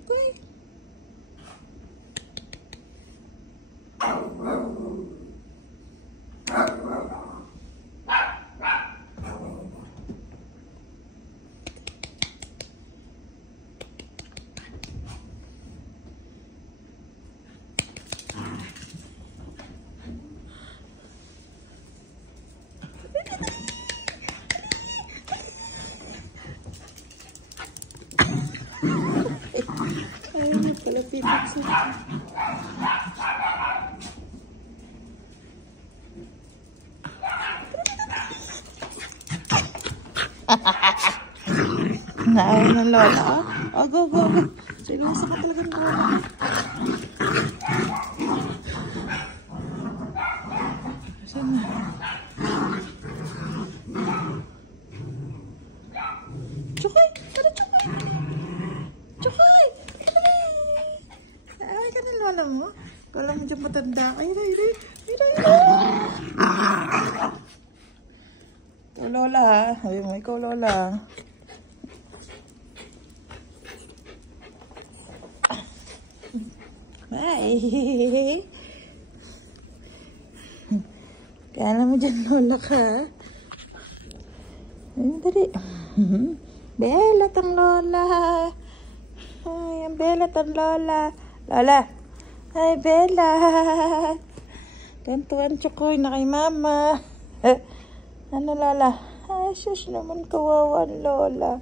Tukoy. Ayaw na pala pinagsa. Naayaw ng lola. Oh, go, go, go. Silusa ka talaga ng lola. Saan na? Chukoy! Ano Chukoy? Chukoy! Ay, ka na lola mo? Kala mo dyan matanda ka. Ay. Ikaw lola ha. Sabi mo, ikaw lola. Bye! Kala mo dyan lola ka. Ay, dali. Belat ang lola. Ay, ang belat ang lola. Lola. Ay, belat. Tuwan-tuwan Chukoy na kay mama. Ano lola? Ay, sus naman kawawan lola.